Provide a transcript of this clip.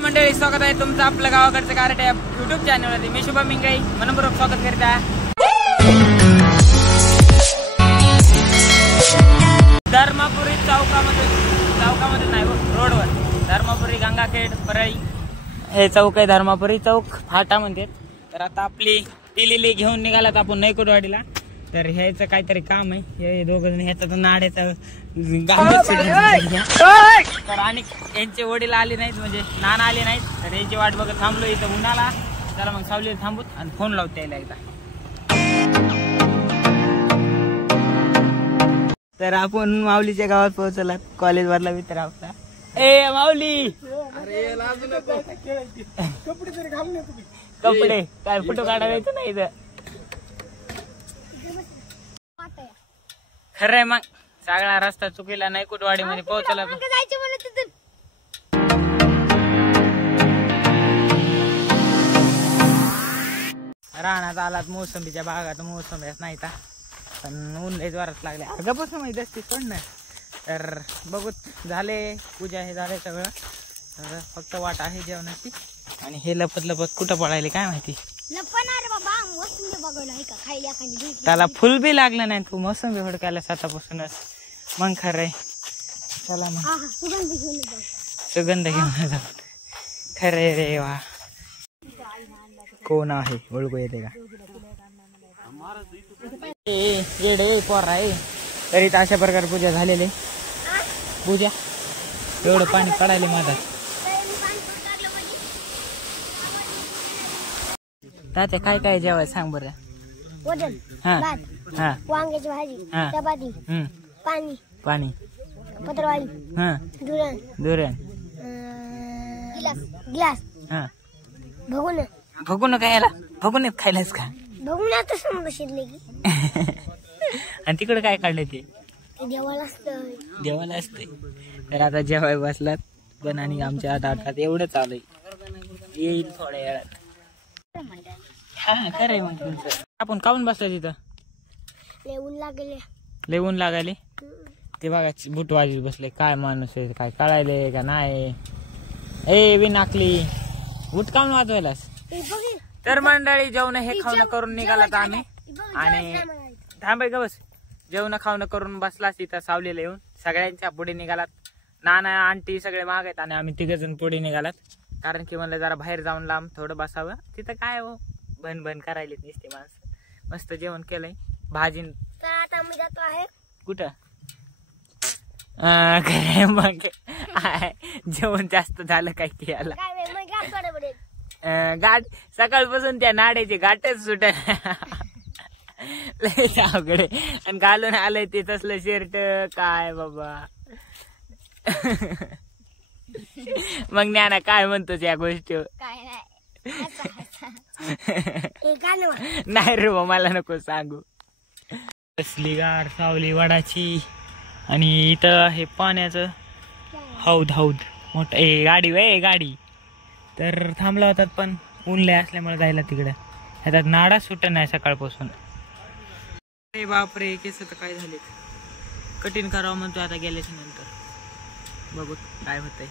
मंडळी, स्वागत आहे तुमचं आपलं गावाकडचं कारट या युट्यूब चॅनलवरती. मी शुभम मिंगळे मनपूर्वक स्वागत करत आहे. धर्मापुरी चौकामध्ये नाही हो, रोडवर धर्मापुरी गंगाखेड परळी हे चौक आहे. धर्मापुरी चौक फाटा म्हणतात. तर आता आपली टिलीली घेऊन निघालात आपण नयकुटवाडीला. तर ह्याचं काहीतरी काम आहे. हे दोघं जण ह्याचं नाड्याचं तर आणि यांचे वडील आले नाहीत, म्हणजे नाना आले नाहीत. तर यांची वाट बघत थांबलो इथं उन्हाला. चला मग सावलीला थांबूत आणि फोन लावत यायला एकदा. तर आपण माऊलीच्या गावात पोहोचला. कॉलेज वरला मित्र आपला. ए माऊली, कपडे काय फोटो काढायचं नाही इथं. खरंय मग सगळा रस्ता चुकीला नयकुटवाडी मध्ये पोहोचला. रानात आलात मोसंबीच्या बागात. मोसंब्याच नाही का, पण ऊन लय जोरात लागले. अर्धापासून माहिती असते पण नाही. तर बघूत झाले पूजा हे झाले सगळं. तर फक्त वाट आहे जेवणाची. आणि हे लपत लपत कुठं पडायले काय माहिती. त्याला फुल बी लागलं नाही. तू मोसंबी हुडकायला स्वतःपासूनच. मग खरंय, चला मग सुगंध घेऊन जाऊ. खरे रे वा. कोण आहे ओळखू येते का? येडे पोरा आहे. तरी अशा प्रकारे पूजा झालेली. पूजा एवढं पाणी पडायले माझा. तात्या काय काय जेवायचं सांग बरं. हा हा, वांग्याची भाजी, चपाती, पाणी पाणी, पत्रवाळी, हा दुरण, ग्लास, हा भगुन. भगुन काय याला? भगुन खायलाच का? भगुन आता समोर शिरले की. आणि तिकडे काय काढले ते? देवाला असतं. देवाला असते. तर आता जेवाय बसलात पण. आणि आमच्या हातात एवढं चालू येईल थोड्या वेळात. हा खरंय मग तुमचं. आपण काऊन बसला तिथं? लय ऊन लागायले. ते बघा बुट वाजत बसले. काय माणूस आहे, काय कळायले का नाही. ए विनाकली बुट काऊन वाजवायलास? तर मंडळी जेवण हे खावणं करून निघालात आम्ही. आणि थांबाय का बस. जेवण खावणं करून बसलास तिथं सावलीला येऊन. सगळ्यांच्या पुढे निघालात. नाना आंटी सगळे महाग आहेत. आणि आम्ही तिघ जण पुढे निघालात. कारण की म्हणलं जरा बाहेर जाऊन लांब थोडं बसावं. तिथं काय हो भन भन करायला नुसते माणसं. मस्त जेवण केलंय. भाजी. आता आम्ही जातो आहे कुठं? मग जेवण जास्त झालं काय की याला. गाठ सकाळपासून त्या नाड्याची गाठच सुट लय अवघड. आणि घालून आलंय ते तसलं शर्ट काय बाबा. मग ज्ञाना काय म्हणतो या गोष्टीवर? नाही रे बा, मला नको सांगू. कसली गार सावली वडाची. आणि इथं हे पाण्याचं हौद मोठं. ए गाडी वे गाडी. तर थांबला होतात पण ऊन लय असल्यामुळे जायला तिकडे. ह्याच्यात नाडा सुट नाही सकाळपासून. अरे बापरे, केस तर काय झालेत. कठीण करावं म्हणतो आता गेल्याच्या नंतर. बघू काय होतंय.